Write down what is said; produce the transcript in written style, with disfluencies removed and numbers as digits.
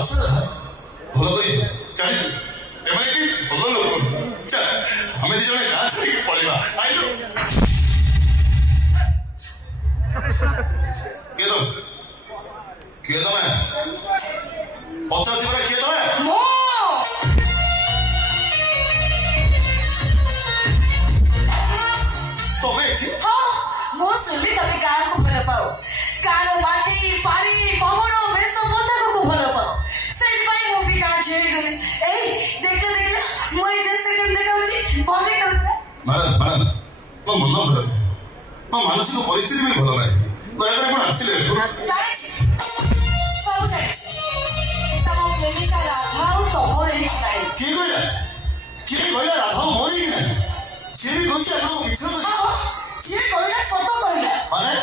ଆସୁଛ ଭଲ କରିଛୁ ଜାଣିଛୁ ଏମାନେ କି ଭଲ ଲୋକ ଚାଲ ଆମେ ଦି ଜଣ ଗାଁ ଛାଡ଼ିକି ପଳେଇବା ଆଇଲୁ କିଏ ତମେ ପଚାରୁଛି ପରା କିଏ ତମେ ତମେ ଏଠି ମୁଁ ଶୁଣିଲି ତମେ ଗାଁକୁ ଭଲ ପାଅ ଗାଁର ମାଟି ପାଣି ପବନ ବେଶ ପୋଷାକକୁ ଭଲ ପାଅ ସେଥିପାଇଁ ମୁଁ ବି ଗାଁ ଝିଅ ହେଇଗଲି ଏଇ ଦେଖିଲ ମୁଁ ଏଇ ଡ୍ରେସ୍ କେମିତି ଦେଖାଉଛି ଭଲ ଦେଖାଉଛି ମ୍ୟାଡ଼ାମ ମୋ ମନ ଭଲ ନାହିଁ ମୋ ମାନସିକ ପରିସ୍ଥିତି ବି ଭଲ ନାହିଁ ଦୟାକରି ଆପଣ ଆସିଲେ ଏଠୁ ଜାଣିଛି ସବୁ ଜାଣିଛି ତମ ପ୍ରେମିକା ରାଧା ଆଉ ତମର ହିଁ ନାହିଁ କିଏ କହିଲା ରାଧା ମୋର ହିଁ ନାହିଁ ସିଏ ବି କହିଛି ଆପଣଙ୍କୁ ମିଛ ଯିଏ କହିଲା ସତ କହିଲା ମାନେ